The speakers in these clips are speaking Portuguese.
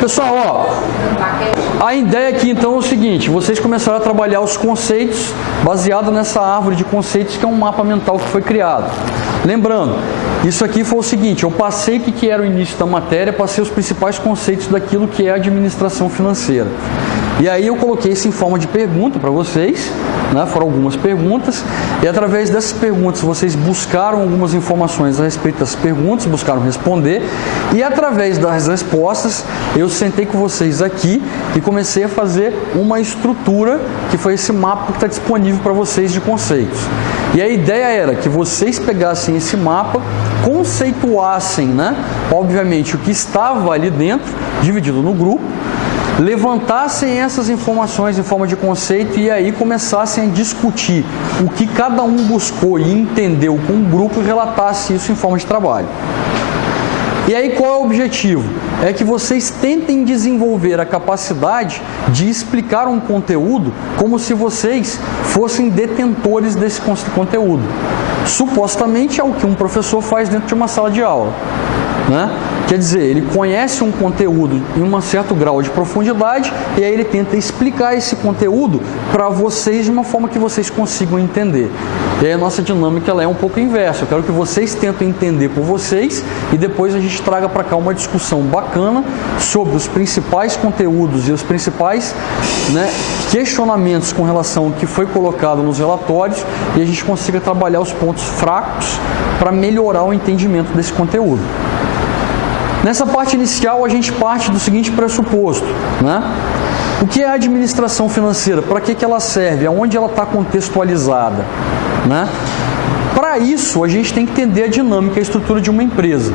Pessoal, ó, a ideia aqui então é o seguinte, vocês começaram a trabalhar os conceitos baseado nessa árvore de conceitos que é um mapa mental que foi criado. Lembrando, isso aqui foi o seguinte, eu passei o que era o início da matéria, passei os principais conceitos daquilo que é a administração financeira. E aí eu coloquei isso em forma de pergunta para vocês, né? Foram algumas perguntas, e através dessas perguntas vocês buscaram algumas informações a respeito das perguntas, buscaram responder, e através das respostas eu sentei com vocês aqui e comecei a fazer uma estrutura, que foi esse mapa que está disponível para vocês de conceitos. E a ideia era que vocês pegassem esse mapa, conceituassem, né, obviamente, o que estava ali dentro, dividido no grupo, levantassem essas informações em forma de conceito e aí começassem a discutir o que cada um buscou e entendeu com o grupo e relatasse isso em forma de trabalho. E aí qual é o objetivo? É que vocês tentem desenvolver a capacidade de explicar um conteúdo como se vocês fossem detentores desse conteúdo. Supostamente é o que um professor faz dentro de uma sala de aula, né? Quer dizer, ele conhece um conteúdo em um certo grau de profundidade e aí ele tenta explicar esse conteúdo para vocês de uma forma que vocês consigam entender. E aí a nossa dinâmica ela é um pouco inversa. Eu quero que vocês tentem entender por vocês e depois a gente traga para cá uma discussão bacana sobre os principais conteúdos e os principais, né, questionamentos com relação ao que foi colocado nos relatórios e a gente consiga trabalhar os pontos fracos para melhorar o entendimento desse conteúdo. Nessa parte inicial, a gente parte do seguinte pressuposto, né? O que é a administração financeira? Para que ela serve? Aonde ela está contextualizada, né? Para isso, a gente tem que entender a dinâmica e a estrutura de uma empresa,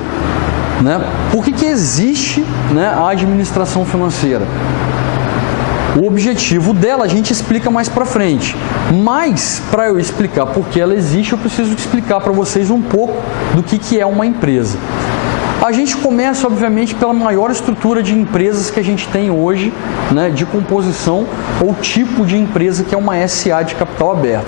né? Por que existe, né, a administração financeira? O objetivo dela a gente explica mais para frente, mas para eu explicar por que ela existe, eu preciso explicar para vocês um pouco do que é uma empresa. A gente começa, obviamente, pela maior estrutura de empresas que a gente tem hoje, né, de composição ou tipo de empresa que é uma SA de capital aberto.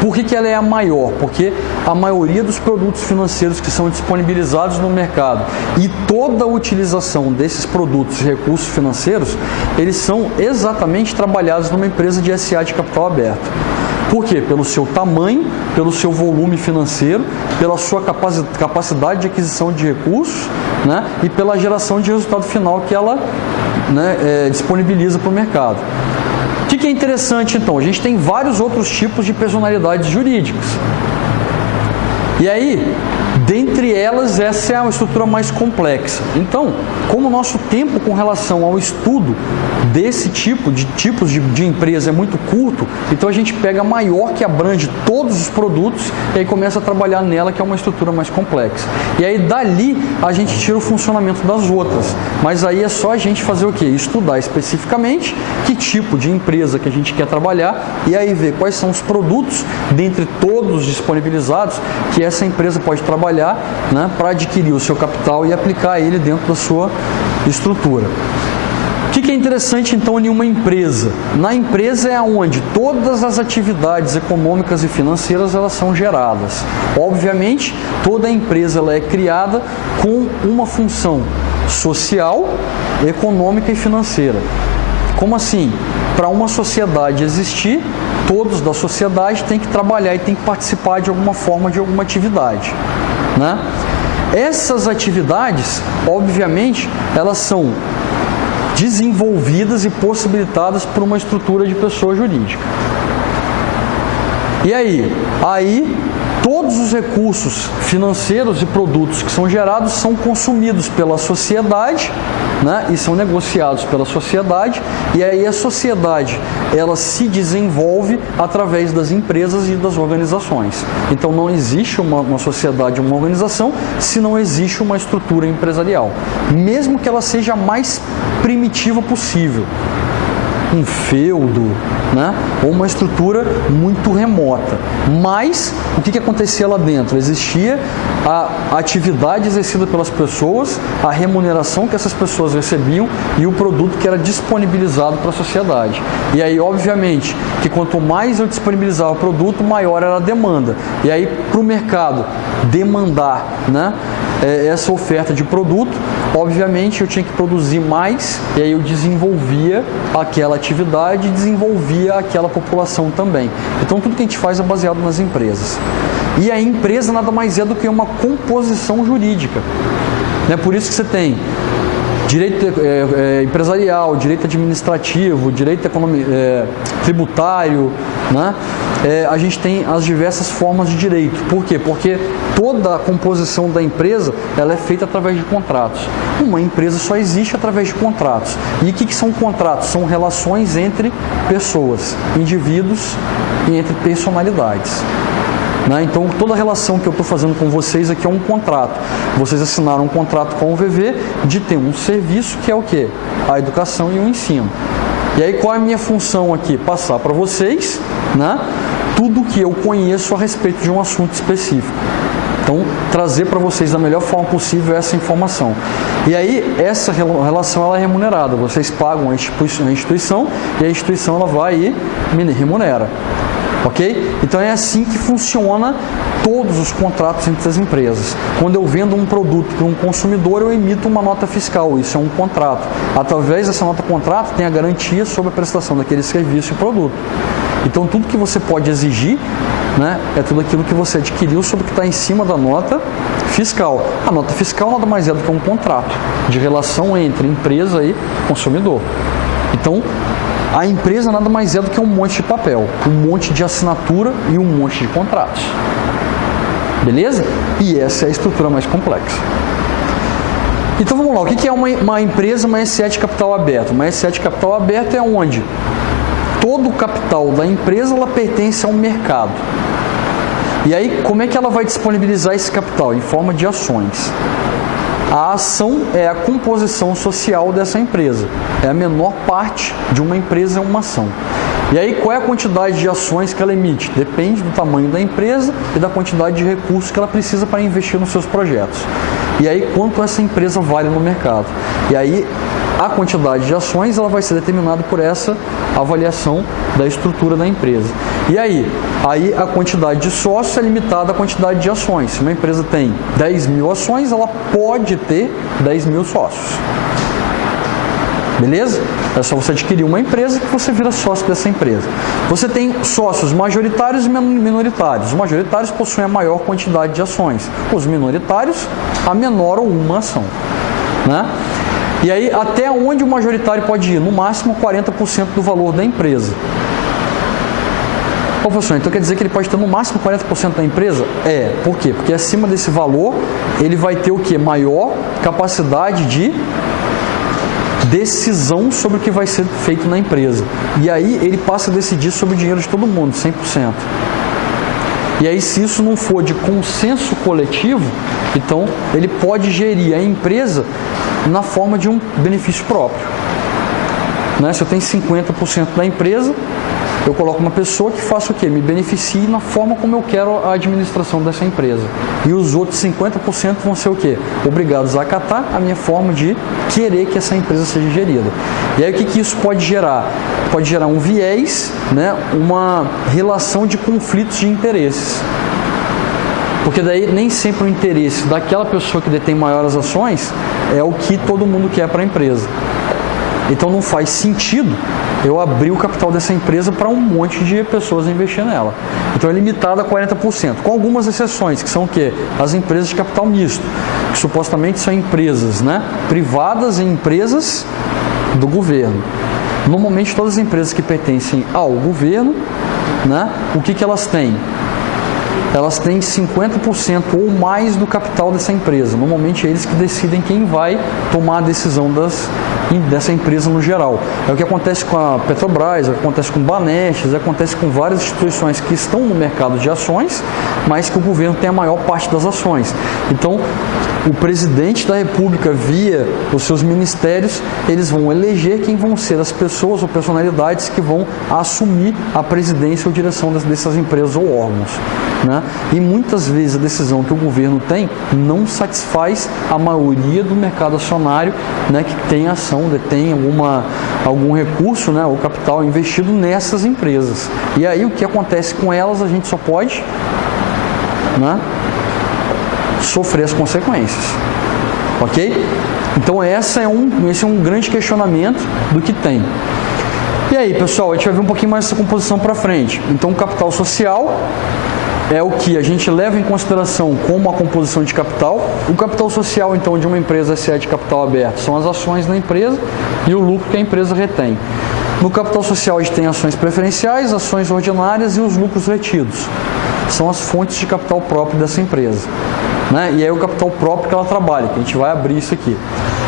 Por que ela é a maior? Porque a maioria dos produtos financeiros que são disponibilizados no mercado e toda a utilização desses produtos e recursos financeiros, eles são exatamente trabalhados numa empresa de SA de capital aberto. Por quê? Pelo seu tamanho, pelo seu volume financeiro, pela sua capacidade de aquisição de recursos, né, e pela geração de resultado final que ela, né, disponibiliza para o mercado. O que é interessante então? A gente tem vários outros tipos de personalidades jurídicas. E aí, dentre elas, essa é a estrutura mais complexa. Então, como o nosso tempo com relação ao estudo desse tipo de tipos de empresa é muito curto, então a gente pega a maior que abrange todos os produtos e aí começa a trabalhar nela, que é uma estrutura mais complexa. E aí dali a gente tira o funcionamento das outras. Mas aí é só a gente fazer o quê? Estudar especificamente que tipo de empresa que a gente quer trabalhar e aí ver quais são os produtos dentre todos disponibilizados que essa empresa pode trabalhar, né, para adquirir o seu capital e aplicar ele dentro da sua estrutura. O que é interessante então em uma empresa? Na empresa é onde todas as atividades econômicas e financeiras elas são geradas. Obviamente, toda a empresa ela é criada com uma função social, econômica e financeira. Como assim? Para uma sociedade existir, todos da sociedade têm que trabalhar e têm que participar de alguma forma de alguma atividade, né? Essas atividades, obviamente, elas são desenvolvidas e possibilitadas por uma estrutura de pessoa jurídica. E aí? Aí, todos os recursos financeiros e produtos que são gerados são consumidos pela sociedade, né, e são negociados pela sociedade, e aí a sociedade ela se desenvolve através das empresas e das organizações. Então não existe uma sociedade, uma organização, se não existe uma estrutura empresarial, mesmo que ela seja a mais primitiva possível. Um feudo, né? Ou uma estrutura muito remota. Mas o que acontecia lá dentro? Existia a atividade exercida pelas pessoas, a remuneração que essas pessoas recebiam e o produto que era disponibilizado para a sociedade. E aí, obviamente, que quanto mais eu disponibilizava o produto, maior era a demanda. E aí, para o mercado demandar, né, essa oferta de produto, obviamente eu tinha que produzir mais, e aí eu desenvolvia aquela atividade e desenvolvia aquela população também. Então tudo que a gente faz é baseado nas empresas. E a empresa nada mais é do que uma composição jurídica. Por isso que você tem direito empresarial, direito administrativo, direito tributário, né? A gente tem as diversas formas de direito. Por quê? Porque toda a composição da empresa ela é feita através de contratos. Uma empresa só existe através de contratos. E o que são contratos? São relações entre pessoas, indivíduos e entre personalidades. Então, toda a relação que eu estou fazendo com vocês aqui é um contrato. Vocês assinaram um contrato com o VV de ter um serviço que é o quê? A educação e o ensino. E aí, qual é a minha função aqui? Passar para vocês, tudo que eu conheço a respeito de um assunto específico. Então, trazer para vocês da melhor forma possível essa informação. E aí, essa relação ela é remunerada. Vocês pagam a instituição e a instituição ela vai e me remunera. Ok? Então é assim que funciona todos os contratos entre as empresas. Quando eu vendo um produto para um consumidor, eu emito uma nota fiscal, isso é um contrato. Através dessa nota contrato tem a garantia sobre a prestação daquele serviço e produto. Então tudo que você pode exigir, é tudo aquilo que você adquiriu sobre o que está em cima da nota fiscal. A nota fiscal nada mais é do que um contrato de relação entre empresa e consumidor. Então, a empresa nada mais é do que um monte de papel, um monte de assinatura e um monte de contratos. Beleza? E essa é a estrutura mais complexa. Então vamos lá, o que é uma empresa, uma SE de capital aberto? Uma SE de capital aberto é onde todo o capital da empresa ela pertence ao mercado. E aí, como é que ela vai disponibilizar esse capital? Em forma de ações. A ação é a composição social dessa empresa. É a menor parte de uma empresa, é uma ação. E aí, qual é a quantidade de ações que ela emite? Depende do tamanho da empresa e da quantidade de recursos que ela precisa para investir nos seus projetos. E aí, quanto essa empresa vale no mercado. E aí, a quantidade de ações ela vai ser determinada por essa avaliação da estrutura da empresa. E aí a quantidade de sócios é limitada à quantidade de ações. Se uma empresa tem 10 mil ações, ela pode ter 10 mil sócios. Beleza? É só você adquirir uma empresa que você vira sócio dessa empresa. Você tem sócios majoritários e minoritários. Os majoritários possuem a maior quantidade de ações. Os minoritários, a menor ou uma ação. E aí, até onde o majoritário pode ir? No máximo 40% do valor da empresa. Professor, então quer dizer que ele pode ter no máximo 40% da empresa? Por quê? Porque acima desse valor, ele vai ter o quê? Maior capacidade de decisão sobre o que vai ser feito na empresa. E aí, ele passa a decidir sobre o dinheiro de todo mundo, 100%. E aí, se isso não for de consenso coletivo, então ele pode gerir a empresa na forma de um benefício próprio. Se eu tenho 50% da empresa, eu coloco uma pessoa que faça o quê? Me beneficie na forma como eu quero a administração dessa empresa. E os outros 50% vão ser o quê? Obrigados a acatar a minha forma de querer que essa empresa seja gerida. E aí o que isso pode gerar? Pode gerar um viés, uma relação de conflitos de interesses. Porque daí nem sempre o interesse daquela pessoa que detém maiores ações é o que todo mundo quer para a empresa. Então não faz sentido eu abrir o capital dessa empresa para um monte de pessoas investir nela. Então é limitado a 40%, com algumas exceções, que são o quê? As empresas de capital misto, que supostamente são empresas privadas e empresas do governo. Normalmente todas as empresas que pertencem ao governo, o que elas têm? Elas têm 50% ou mais do capital dessa empresa. Normalmente é eles que decidem quem vai tomar a decisão dessa empresa no geral. É o que acontece com a Petrobras, é o que acontece com o Banestes, acontece com várias instituições que estão no mercado de ações, mas que o governo tem a maior parte das ações. Então, o presidente da República, via os seus ministérios, eles vão eleger quem vão ser as pessoas ou personalidades que vão assumir a presidência ou direção dessas empresas ou órgãos. E muitas vezes a decisão que o governo tem não satisfaz a maioria do mercado acionário, que tem ação, detém algum recurso, ou capital investido nessas empresas. E aí o que acontece com elas, a gente só pode sofrer as consequências. Ok? Então esse é um grande questionamento do que tem. E aí, pessoal, a gente vai ver um pouquinho mais essa composição para frente. Então, o capital social é o que a gente leva em consideração como a composição de capital. O capital social, então, de uma empresa SA de capital aberto são as ações da empresa e o lucro que a empresa retém. No capital social, a gente tem ações preferenciais, ações ordinárias e os lucros retidos. São as fontes de capital próprio dessa empresa. Né? E aí o capital próprio que ela trabalha, que a gente vai abrir isso aqui.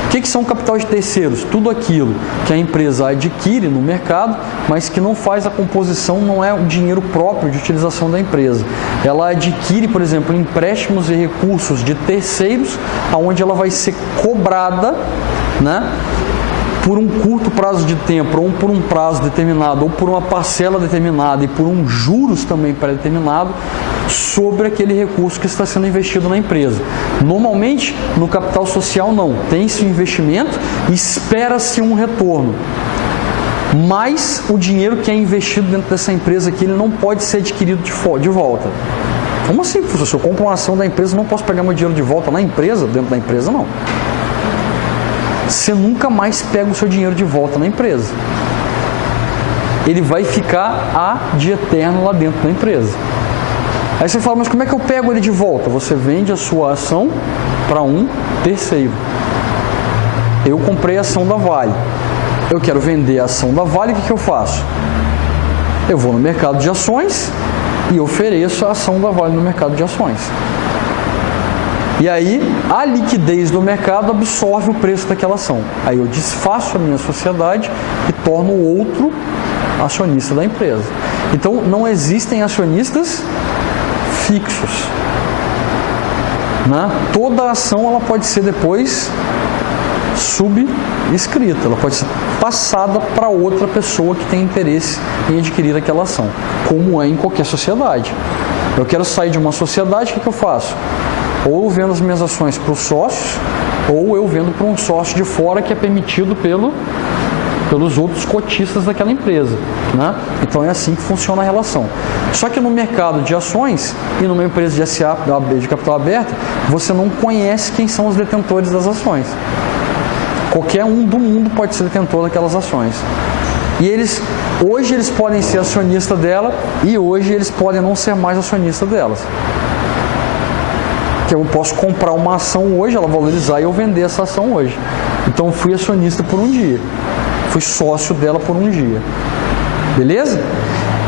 O que são capital de terceiros? Tudo aquilo que a empresa adquire no mercado, mas que não faz a composição, não é o dinheiro próprio de utilização da empresa. Ela adquire, por exemplo, empréstimos e recursos de terceiros, onde ela vai ser cobrada, né, por um curto prazo de tempo, ou por um prazo determinado, ou por uma parcela determinada e por um juros também pré-determinado, sobre aquele recurso que está sendo investido na empresa. Normalmente, no capital social não. Tem-se um investimento e espera-se um retorno. Mas o dinheiro que é investido dentro dessa empresa aqui, ele não pode ser adquirido de volta. Como assim? Se eu compro uma ação da empresa, eu não posso pegar meu dinheiro de volta na empresa? Dentro da empresa, não. Você nunca mais pega o seu dinheiro de volta na empresa. Ele vai ficar de eterno lá dentro da empresa. Aí você fala, mas como é que eu pego ele de volta? Você vende a sua ação para um terceiro. Eu comprei a ação da Vale. Eu quero vender a ação da Vale, o que eu faço? Eu vou no mercado de ações e ofereço a ação da Vale no mercado de ações. E aí, a liquidez do mercado absorve o preço daquela ação. Aí eu desfaço a minha sociedade e torno outro acionista da empresa. Então, não existem acionistas fixos. Né? Toda ação ela pode ser depois subscrita, ela pode ser passada para outra pessoa que tem interesse em adquirir aquela ação, como é em qualquer sociedade. Eu quero sair de uma sociedade, o que eu faço? Ou eu vendo as minhas ações para os sócios, ou eu vendo para um sócio de fora que é permitido pelos outros cotistas daquela empresa. Né? Então é assim que funciona a relação. Só que no mercado de ações e numa empresa de SA de capital aberto, você não conhece quem são os detentores das ações. Qualquer um do mundo pode ser detentor daquelas ações. E hoje eles podem ser acionista dela e hoje eles podem não ser mais acionista delas. Que eu posso comprar uma ação hoje, ela valorizar e eu vender essa ação hoje. Então eu fui acionista por um dia. Fui sócio dela por um dia. Beleza?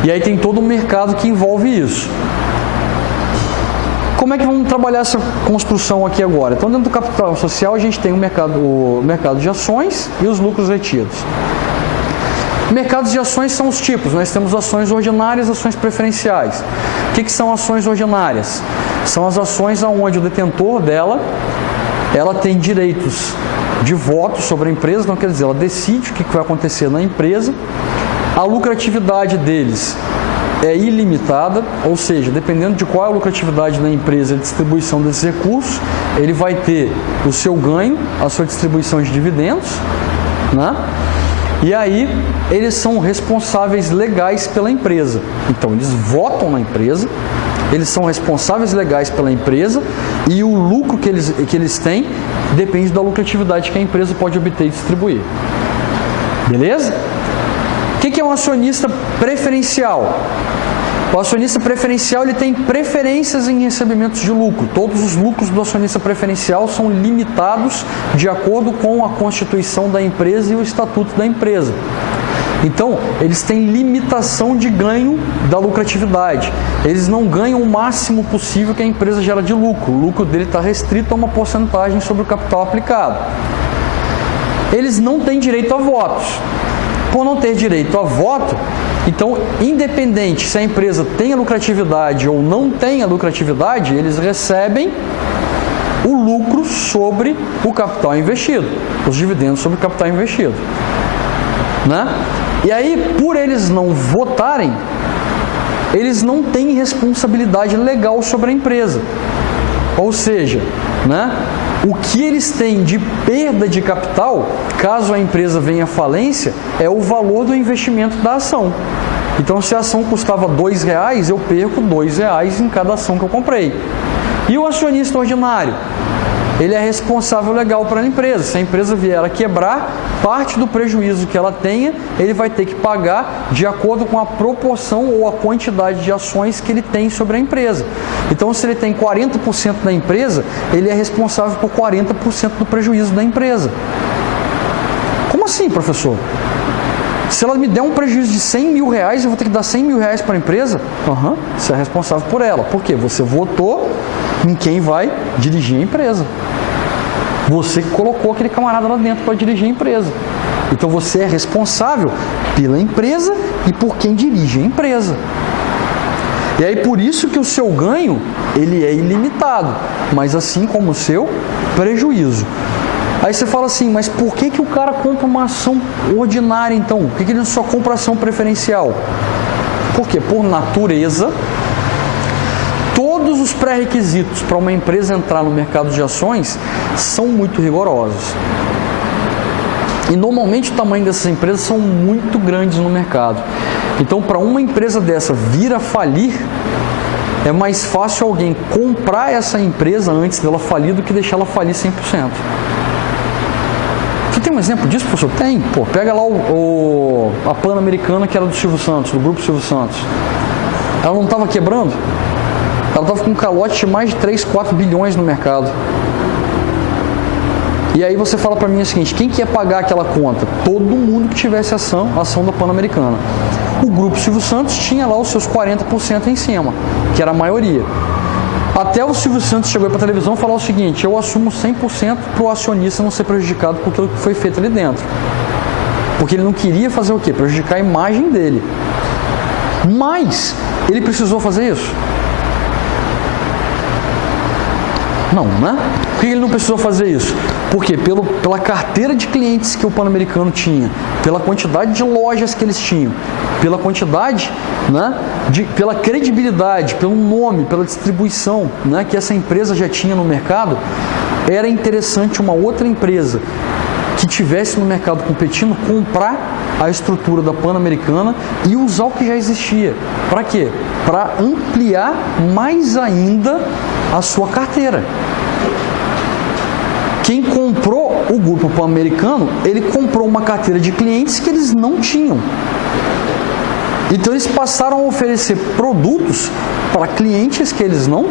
E aí tem todo um mercado que envolve isso. Como é que vamos trabalhar essa construção aqui agora? Então, dentro do capital social, a gente tem o mercado de ações e os lucros retidos. Mercados de ações são os tipos. Nós temos ações ordinárias e ações preferenciais. O que são ações ordinárias? São as ações onde o detentor dela, ela tem direitos de voto sobre a empresa, então quer dizer, ela decide o que vai acontecer na empresa. A lucratividade deles é ilimitada, ou seja, dependendo de qual é a lucratividade da empresa e a distribuição desses recursos, ele vai ter o seu ganho, a sua distribuição de dividendos, né? E aí eles são responsáveis legais pela empresa. Então eles votam na empresa, eles são responsáveis legais pela empresa e o lucro que eles têm depende da lucratividade que a empresa pode obter e distribuir. Beleza? O que é um acionista preferencial? O acionista preferencial ele tem preferências em recebimentos de lucro. Todos os lucros do acionista preferencial são limitados de acordo com a constituição da empresa e o estatuto da empresa. Então, eles têm limitação de ganho da lucratividade. Eles não ganham o máximo possível que a empresa gera de lucro. O lucro dele está restrito a uma porcentagem sobre o capital aplicado. Eles não têm direito a votos. Por não ter direito a voto, então, independente se a empresa tem a lucratividade ou não tem a lucratividade, eles recebem o lucro sobre o capital investido, os dividendos sobre o capital investido. Né? E aí, por eles não votarem, eles não têm responsabilidade legal sobre a empresa. Ou seja, né, o que eles têm de perda de capital, caso a empresa venha à falência, é o valor do investimento da ação. Então, se a ação custava R$2, eu perco R$2 em cada ação que eu comprei. E o acionista ordinário? ele é responsável legal para a empresa. Se a empresa vier a quebrar, parte do prejuízo que ela tenha, ele vai ter que pagar de acordo com a proporção ou a quantidade de ações que ele tem sobre a empresa. Então, se ele tem 40% da empresa, ele é responsável por 40% do prejuízo da empresa. Como assim, professor? Se ela me der um prejuízo de 100 mil reais, eu vou ter que dar 100 mil reais para a empresa? Você é responsável por ela. Por quê? Você votou em quem vai dirigir a empresa. Você que colocou aquele camarada lá dentro para dirigir a empresa. Então você é responsável pela empresa e por quem dirige a empresa. E aí por isso que o seu ganho, ele é ilimitado, mas assim como o seu prejuízo. Aí você fala assim, mas por que o cara compra uma ação ordinária então? Por que ele só compra ação preferencial? Porque por natureza, todos os pré-requisitos para uma empresa entrar no mercado de ações são muito rigorosos. E normalmente o tamanho dessas empresas são muito grandes no mercado. Então, para uma empresa dessa vir a falir, é mais fácil alguém comprar essa empresa antes dela falir do que deixar ela falir 100%. Você tem um exemplo disso, professor? Tem. Pô, pega lá a Pan-Americana, que era do Silvio Santos, do grupo Silvio Santos. Ela não estava quebrando? Ela estava com um calote de mais de 3, 4 bilhões no mercado. E aí você fala para mim o seguinte, quem que ia pagar aquela conta? Todo mundo que tivesse ação da Pan-Americana. O grupo Silvio Santos tinha lá os seus 40% em cima, que era a maioria. Até o Silvio Santos chegou para a televisão e falou o seguinte, eu assumo 100% para o acionista não ser prejudicado por aquilo que foi feito ali dentro. Porque ele não queria fazer o quê? Prejudicar a imagem dele. Mas ele precisou fazer isso? Não, né? Por que ele não precisou fazer isso? Porque pela carteira de clientes que o Pan-Americano tinha, pela quantidade de lojas que eles tinham, pela quantidade, né, pela credibilidade, pelo nome, pela distribuição, né, que essa empresa já tinha no mercado, era interessante uma outra empresa que tivesse no mercado competindo comprar a estrutura da Pan-Americana e usar o que já existia. Para quê? Para ampliar mais ainda a sua carteira. Quem comprou o grupo Pan-Americano, ele comprou uma carteira de clientes que eles não tinham. Então eles passaram a oferecer produtos para clientes que eles não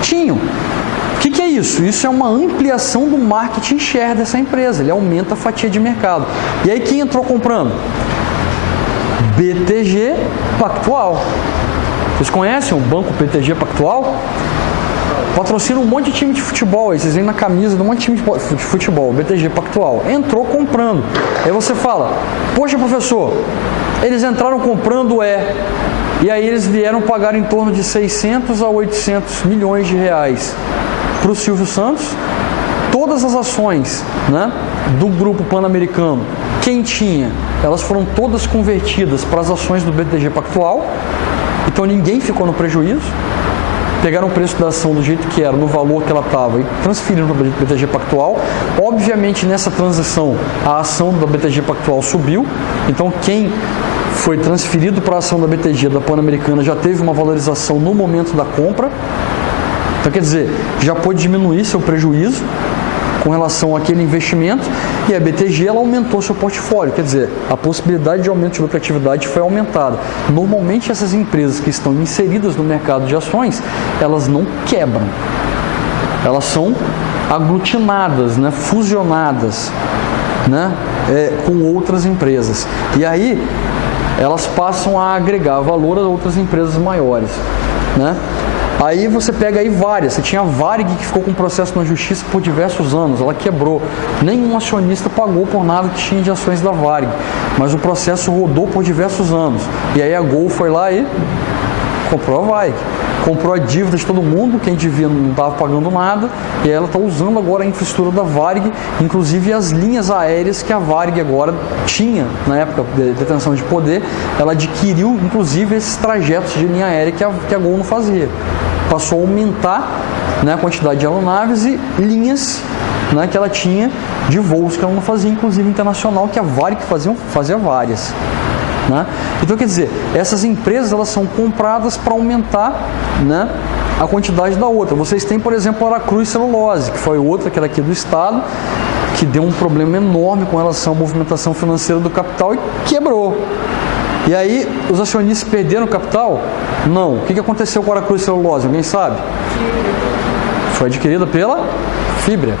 tinham. O que é isso? Isso é uma ampliação do market share dessa empresa. Ele aumenta a fatia de mercado. E aí quem entrou comprando? BTG Pactual. Vocês conhecem o banco BTG Pactual? Patrocina um monte de time de futebol. Aí vocês veem na camisa de um monte de time de futebol. BTG Pactual. Entrou comprando. Aí você fala, poxa professor, eles entraram comprando e aí eles vieram pagar em torno de 600 a 800 milhões de reais para o Silvio Santos. Todas as ações, né, do grupo Pan-Americano, quem tinha, elas foram todas convertidas para as ações do BTG Pactual. Então ninguém ficou no prejuízo. Pegaram o preço da ação do jeito que era, no valor que ela estava, e transferiram para o BTG Pactual. Obviamente, nessa transição, a ação da BTG Pactual subiu. Então, quem foi transferido para a ação da BTG, da Pan-Americana, já teve uma valorização no momento da compra. Então, quer dizer, já pôde diminuir seu prejuízo com relação àquele investimento, e a BTG ela aumentou seu portfólio, quer dizer, a possibilidade de aumento de lucratividade foi aumentada. Normalmente essas empresas que estão inseridas no mercado de ações, elas não quebram, elas são aglutinadas, né, fusionadas, né, com outras empresas, e aí elas passam a agregar valor a outras empresas maiores, né? Aí você pega aí várias, você tinha a Varig que ficou com processo na justiça por diversos anos, ela quebrou, nenhum acionista pagou por nada que tinha de ações da Varig, mas o processo rodou por diversos anos, e aí a Gol foi lá e comprou a Varig, comprou a dívida de todo mundo, quem devia não estava pagando nada, e ela está usando agora a infraestrutura da Varig, inclusive as linhas aéreas que a Varig agora tinha, na época de detenção de poder, ela adquiriu inclusive esses trajetos de linha aérea que a Gol não fazia. Passou a aumentar, né, a quantidade de aeronaves e linhas, né, que ela tinha de voos que ela não fazia, inclusive internacional, que a Varig fazia várias. Né? Então, quer dizer, essas empresas elas são compradas para aumentar, né, a quantidade da outra. Vocês têm, por exemplo, a Aracruz Celulose, que foi outra que era aqui do estado, que deu um problema enorme com relação à movimentação financeira do capital e quebrou. E aí, os acionistas perderam o capital? Não. O que aconteceu com a Aracruz Celulose? Alguém sabe? Foi adquirida pela Fibria.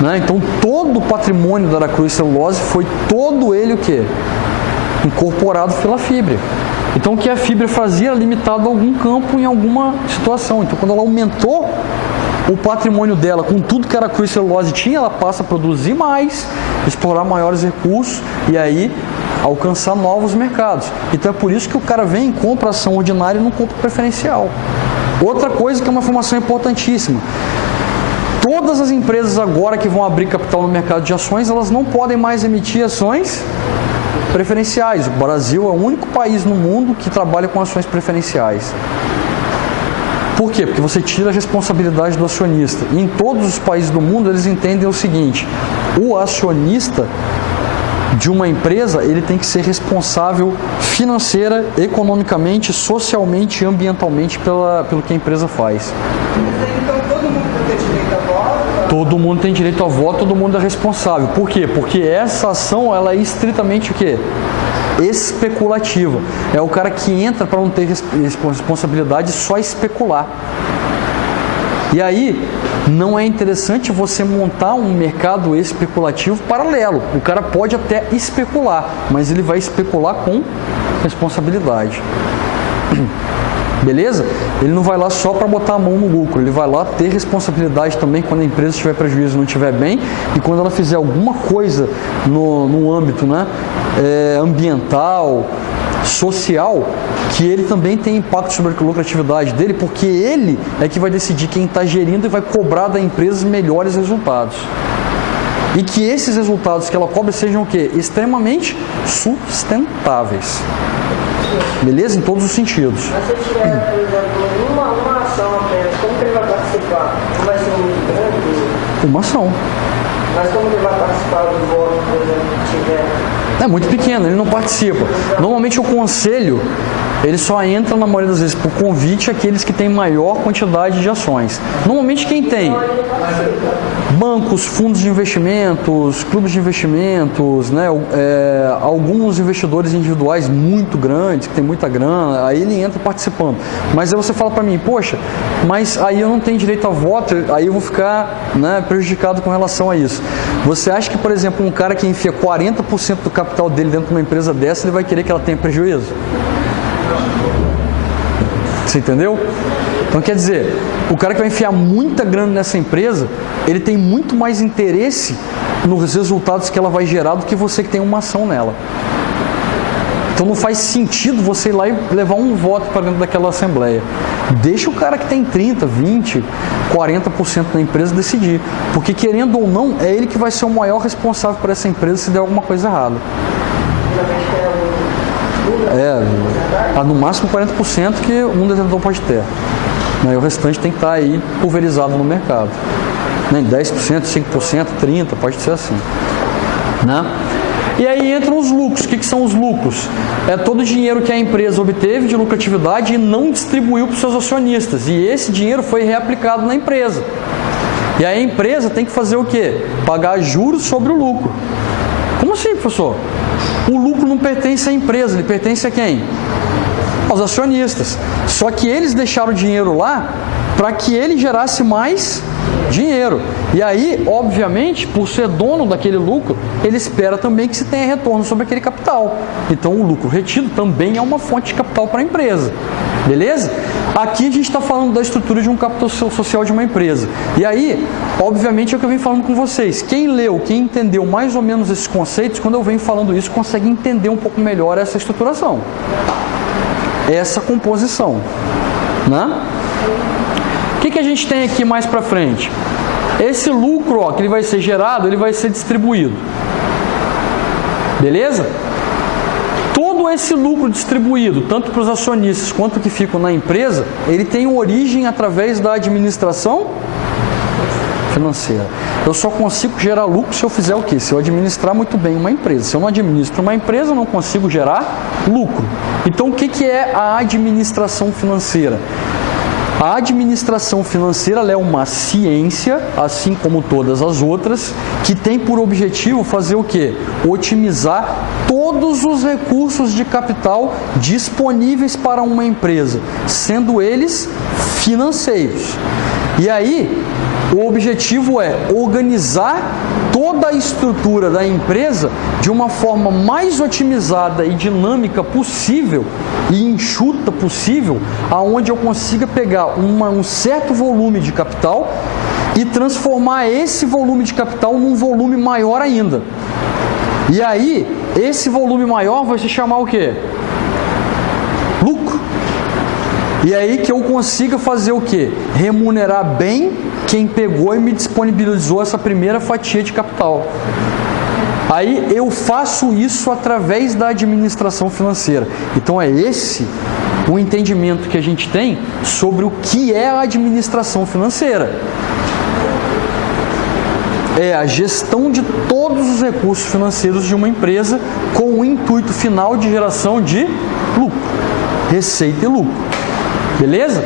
Né? Então, todo o patrimônio da Aracruz Celulose foi todo ele o quê? Incorporado pela Fibria. Então, o que a Fibria fazia era limitado a algum campo em alguma situação. Então, quando ela aumentou o patrimônio dela com tudo que a Aracruz Celulose tinha, ela passa a produzir mais, explorar maiores recursos e aí alcançar novos mercados. Então, é por isso que o cara vem e compra ação ordinária e não compra preferencial. Outra coisa que é uma informação importantíssima. Todas as empresas agora que vão abrir capital no mercado de ações, elas não podem mais emitir ações preferenciais. O Brasil é o único país no mundo que trabalha com ações preferenciais. Por quê? Porque você tira a responsabilidade do acionista. E em todos os países do mundo eles entendem o seguinte: o acionista de uma empresa, ele tem que ser responsável financeira, economicamente, socialmente e ambientalmente pelo que a empresa faz. Então todo mundo tem direito a voto? Todo mundo tem direito a voto, todo mundo é responsável. Por quê? Porque essa ação ela é estritamente o quê? Especulativa. É o cara que entra para não ter responsabilidade, só especular. E aí, não é interessante você montar um mercado especulativo paralelo. O cara pode até especular, mas ele vai especular com responsabilidade. Beleza? Ele não vai lá só para botar a mão no lucro, ele vai lá ter responsabilidade também quando a empresa tiver prejuízo, não estiver bem, e quando ela fizer alguma coisa no âmbito, né, ambiental, social, que ele também tem impacto sobre a lucratividade dele, porque ele é que vai decidir quem está gerindo e vai cobrar da empresa melhores resultados. E que esses resultados que ela cobra sejam o quê? Extremamente sustentáveis. Beleza? Em todos os sentidos. Mas se ele tiver, por exemplo, uma ação apenas, como que ele vai participar? Não vai ser muito grande? Uma ação. Mas como ele vai participar do voto, por exemplo, que tiver? É muito pequeno, ele não participa. Normalmente o conselho, ele só entra na maioria das vezes por convite aqueles que têm maior quantidade de ações. Normalmente quem tem? Bancos, fundos de investimentos, clubes de investimentos, né? Alguns investidores individuais muito grandes, que tem muita grana, aí ele entra participando. Mas aí você fala para mim, poxa, mas aí eu não tenho direito a voto, aí eu vou ficar, né, prejudicado com relação a isso. Você acha que, por exemplo, um cara que enfia 40% do capital dele dentro de uma empresa dessa, ele vai querer que ela tenha prejuízo? Você entendeu? Então, quer dizer, o cara que vai enfiar muita grana nessa empresa, ele tem muito mais interesse nos resultados que ela vai gerar do que você que tem uma ação nela. Então, não faz sentido você ir lá e levar um voto para dentro daquela assembleia. Deixa o cara que tem 30%, 20%, 40% da empresa decidir. Porque, querendo ou não, é ele que vai ser o maior responsável por essa empresa se der alguma coisa errada. No máximo 40% que um detentor pode ter. E o restante tem que estar aí pulverizado no mercado. 10%, 5%, 30%, pode ser assim. Né? E aí entram os lucros. O que são os lucros? É todo o dinheiro que a empresa obteve de lucratividade e não distribuiu para os seus acionistas. E esse dinheiro foi reaplicado na empresa. E aí a empresa tem que fazer o quê? Pagar juros sobre o lucro. Como assim, professor? O lucro não pertence à empresa, ele pertence a quem? Aos acionistas. Só que eles deixaram o dinheiro lá para que ele gerasse mais dinheiro. E aí, obviamente, por ser dono daquele lucro, ele espera também que se tenha retorno sobre aquele capital. Então, o lucro retido também é uma fonte de capital para a empresa. Beleza? Aqui a gente está falando da estrutura de um capital social de uma empresa. E aí, obviamente, é o que eu venho falando com vocês. Quem leu, quem entendeu mais ou menos esses conceitos, quando eu venho falando isso, consegue entender um pouco melhor essa estruturação. Essa composição. Né? O que a gente tem aqui mais para frente? Esse lucro, ó, que ele vai ser gerado, ele vai ser distribuído. Beleza? Todo esse lucro distribuído, tanto para os acionistas quanto que ficam na empresa, ele tem origem através da administração financeira. Eu só consigo gerar lucro se eu fizer o quê? Se eu administrar muito bem uma empresa. Se eu não administro uma empresa, eu não consigo gerar lucro. Então, o que é a administração financeira? A administração financeira ela é uma ciência, assim como todas as outras, que tem por objetivo fazer o quê? Otimizar todos os recursos de capital disponíveis para uma empresa, sendo eles financeiros. E aí, o objetivo é organizar toda a estrutura da empresa de uma forma mais otimizada e dinâmica possível e enxuta possível, aonde eu consiga pegar um certo volume de capital e transformar esse volume de capital num volume maior ainda. E aí, esse volume maior vai se chamar o quê? Lucro. E aí que eu consiga fazer o quê? Remunerar bem quem pegou e me disponibilizou essa primeira fatia de capital. Aí eu faço isso através da administração financeira. Então é esse o entendimento que a gente tem sobre o que é a administração financeira. É a gestão de todos os recursos financeiros de uma empresa com o intuito final de geração de lucro, receita e lucro. Beleza?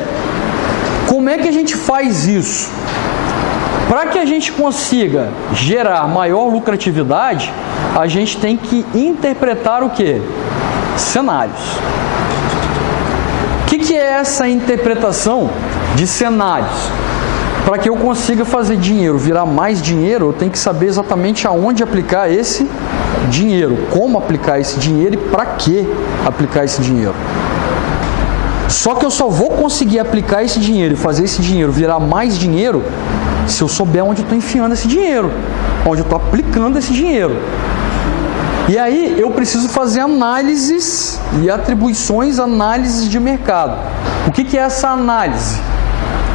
Como é que a gente faz isso? Para que a gente consiga gerar maior lucratividade, a gente tem que interpretar o quê? Cenários. O que é essa interpretação de cenários? Para que eu consiga fazer dinheiro virar mais dinheiro, eu tenho que saber exatamente aonde aplicar esse dinheiro, como aplicar esse dinheiro e para que aplicar esse dinheiro. Só que eu só vou conseguir aplicar esse dinheiro e fazer esse dinheiro virar mais dinheiro se eu souber onde eu estou enfiando esse dinheiro, onde eu estou aplicando esse dinheiro. E aí eu preciso fazer análises e atribuições, análises de mercado. O que é essa análise?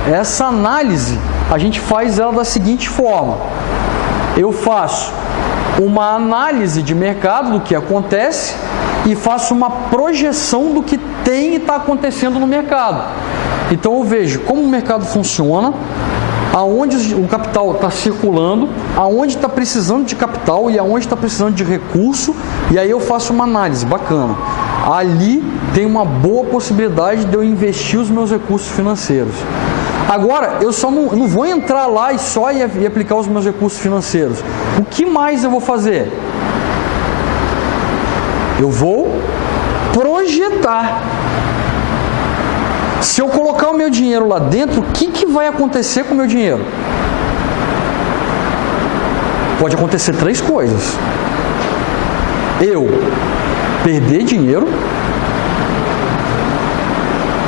Essa análise a gente faz ela da seguinte forma: eu faço uma análise de mercado do que acontece e faço uma projeção do que tem e está acontecendo no mercado. Então eu vejo como o mercado funciona, aonde o capital está circulando, aonde está precisando de capital e aonde está precisando de recurso, e aí eu faço uma análise bacana. Ali tem uma boa possibilidade de eu investir os meus recursos financeiros. Agora, eu só não vou entrar lá e só e aplicar os meus recursos financeiros. O que mais eu vou fazer? Eu vou projetar. Se eu colocar o meu dinheiro lá dentro, o que vai acontecer com o meu dinheiro? Pode acontecer 3 coisas. Eu perder dinheiro,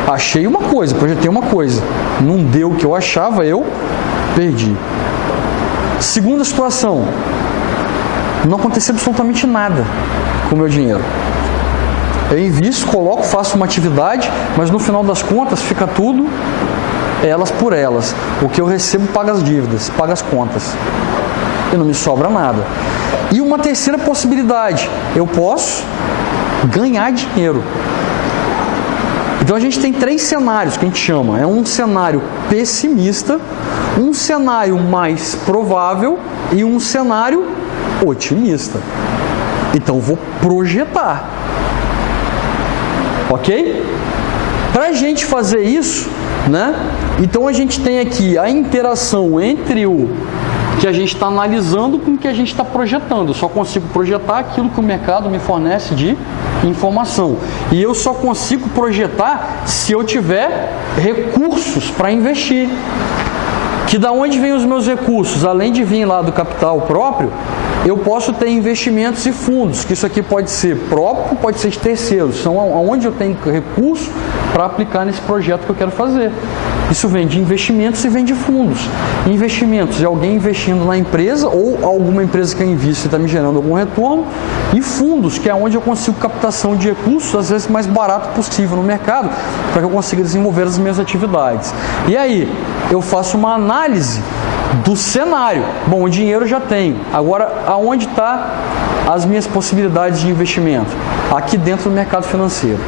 achei uma coisa, projetei uma coisa, não deu o que eu achava, eu perdi. Segunda situação, não aconteceu absolutamente nada com o meu dinheiro. Eu invisto, coloco, faço uma atividade, mas no final das contas fica tudo elas por elas. O que eu recebo paga as dívidas, paga as contas. E não me sobra nada. E uma terceira possibilidade, eu posso ganhar dinheiro. Então a gente tem 3 cenários que a gente chama. É um cenário pessimista, um cenário mais provável e um cenário otimista. Então eu vou projetar. Ok? Para a gente fazer isso, né? Então a gente tem aqui a interação entre o que a gente está analisando com o que a gente está projetando. Eu só consigo projetar aquilo que o mercado me fornece de informação. E eu só consigo projetar se eu tiver recursos para investir. Que da onde vêm os meus recursos? Além de vir lá do capital próprio, eu posso ter investimentos e fundos, que isso aqui pode ser próprio, pode ser de terceiros. São onde eu tenho recurso para aplicar nesse projeto que eu quero fazer. Isso vem de investimentos e vem de fundos. Investimentos é alguém investindo na empresa ou alguma empresa que eu invisto e está me gerando algum retorno. E fundos, que é onde eu consigo captação de recursos, às vezes mais barato possível no mercado, para que eu consiga desenvolver as minhas atividades. E aí, eu faço uma análise do cenário. Bom, o dinheiro eu já tenho. Agora, aonde está as minhas possibilidades de investimento? Aqui dentro do mercado financeiro.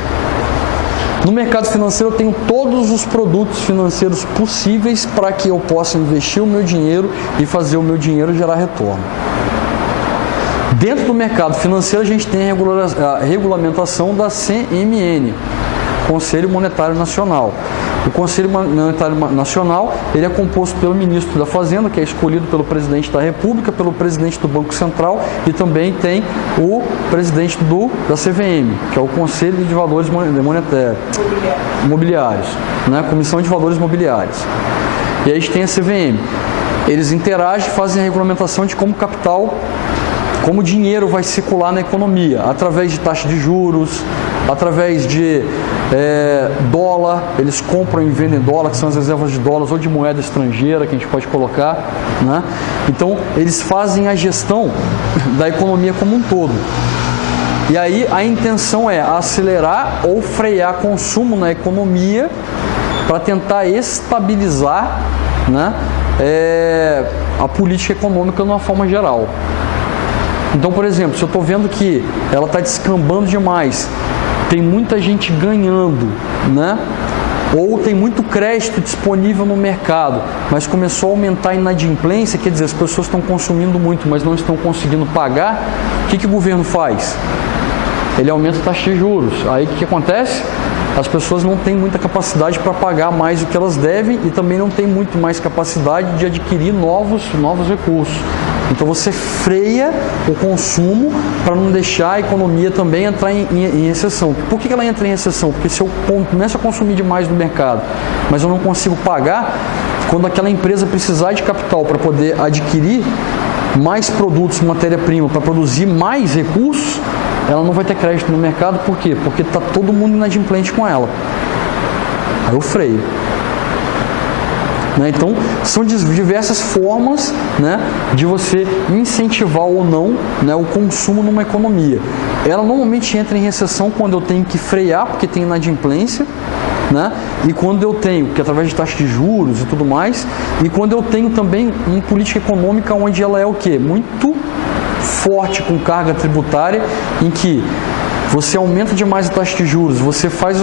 No mercado financeiro eu tenho todos os produtos financeiros possíveis para que eu possa investir o meu dinheiro e fazer o meu dinheiro gerar retorno. Dentro do mercado financeiro a gente tem a regulamentação da CMN, Conselho Monetário Nacional. O Conselho Monetário Nacional ele é composto pelo ministro da Fazenda, que é escolhido pelo presidente da República, pelo presidente do Banco Central, e também o presidente da CVM, que é o Conselho de Valores Mobiliários, né? Comissão de Valores Mobiliários. E aí a gente tem a CVM. Eles interagem, fazem a regulamentação de como capital, como o dinheiro vai circular na economia, através de taxa de juros, através de dólar, eles compram e vendem dólar, que são as reservas de dólares ou de moeda estrangeira que a gente pode colocar, né? Então, eles fazem a gestão da economia como um todo. E aí a intenção é acelerar ou frear consumo na economia para tentar estabilizar, né, a política econômica de uma forma geral. Então, por exemplo, se eu estou vendo que ela está descambando demais, tem muita gente ganhando, né? Ou tem muito crédito disponível no mercado, mas começou a aumentar a inadimplência, quer dizer, as pessoas estão consumindo muito, mas não estão conseguindo pagar, o que o governo faz? Ele aumenta a taxa de juros. Aí o que acontece? As pessoas não têm muita capacidade para pagar mais do que elas devem e também não têm muito mais capacidade de adquirir novos recursos. Então você freia o consumo para não deixar a economia também entrar em recessão. Por que ela entra em recessão? Porque se eu começo a consumir demais no mercado, mas eu não consigo pagar, quando aquela empresa precisar de capital para poder adquirir mais produtos, matéria-prima, para produzir mais recursos, ela não vai ter crédito no mercado. Por quê? Porque está todo mundo inadimplente com ela. Aí eu freio. Né? Então, são diversas formas, né, de você incentivar ou não, né, o consumo numa economia. Ela normalmente entra em recessão quando eu tenho que frear, porque tem inadimplência, né, e quando eu tenho, que através de taxa de juros e tudo mais, e quando eu tenho também uma política econômica onde ela é o quê? Muito forte com carga tributária, em que você aumenta demais a taxa de juros, você faz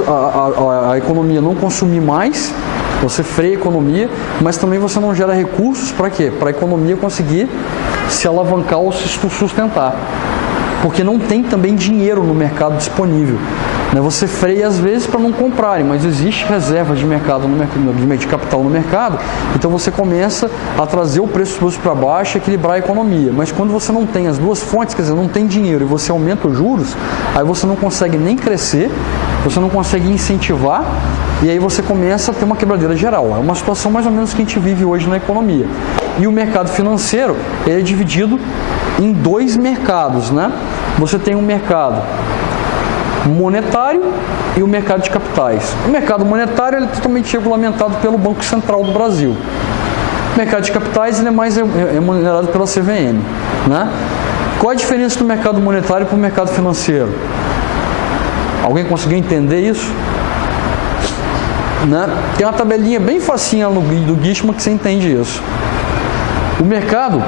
a economia não consumir mais, você freia a economia, mas também você não gera recursos para quê? Para a economia conseguir se alavancar ou se sustentar. Porque não tem também dinheiro no mercado disponível. Você freia às vezes para não comprarem, mas existe reserva de mercado de capital no mercado, então você começa a trazer o preço para baixo e equilibrar a economia. Mas quando você não tem as duas fontes, quer dizer, não tem dinheiro e você aumenta os juros, aí você não consegue nem crescer, você não consegue incentivar, e aí você começa a ter uma quebradeira geral. É uma situação mais ou menos que a gente vive hoje na economia. E o mercado financeiro ele é dividido em dois mercados, né? Você tem um mercado monetário e o mercado de capitais. O mercado monetário ele é totalmente regulamentado pelo Banco Central do Brasil. O mercado de capitais ele é mais remunerado pela CVM, né? Qual a diferença do mercado monetário para o mercado financeiro? Alguém conseguiu entender isso? Né? Tem uma tabelinha bem facinha do Gishman que você entende isso. O mercado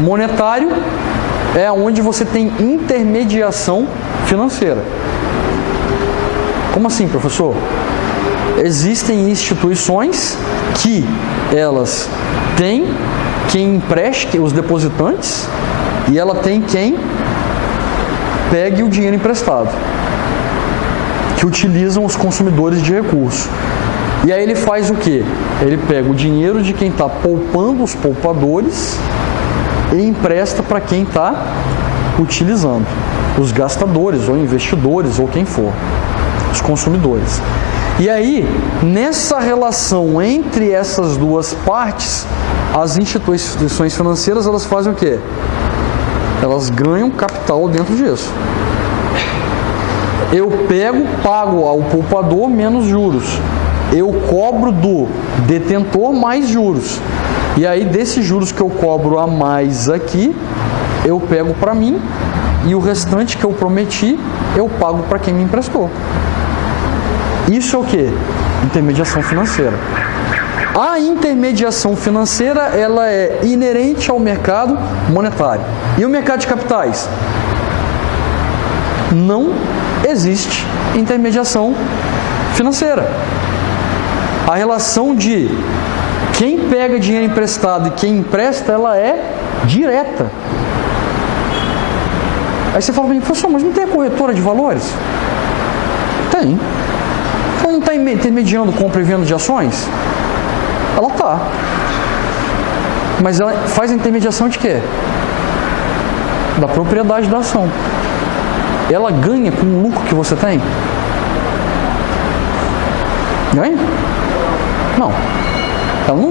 monetário é onde você tem intermediação financeira. Como assim, professor? Existem instituições que elas têm quem empreste, os depositantes, e ela tem quem pegue o dinheiro emprestado, que utilizam os consumidores de recursos. E aí ele faz o quê? Ele pega o dinheiro de quem está poupando, os poupadores, e empresta para quem está utilizando, os gastadores, ou investidores, ou quem for, os consumidores. E aí, nessa relação entre essas duas partes, as instituições financeiras, elas fazem o quê? Elas ganham capital dentro disso. Eu pago ao poupador menos juros. Eu cobro do detentor mais juros. E aí, desses juros que eu cobro a mais aqui, eu pego para mim e o restante que eu prometi, eu pago para quem me emprestou. Isso é o quê? Intermediação financeira. A intermediação financeira, ela é inerente ao mercado monetário. E o mercado de capitais? Não existe intermediação financeira. A relação de quem pega dinheiro emprestado e quem empresta, ela é direta. Aí você fala para mim, professor, mas não tem a corretora de valores? Tem. Ela não está intermediando compra e venda de ações? Ela está. Mas ela faz a intermediação de quê? Da propriedade da ação. Ela ganha com o lucro que você tem? Ganha? Não. Ela não ganha.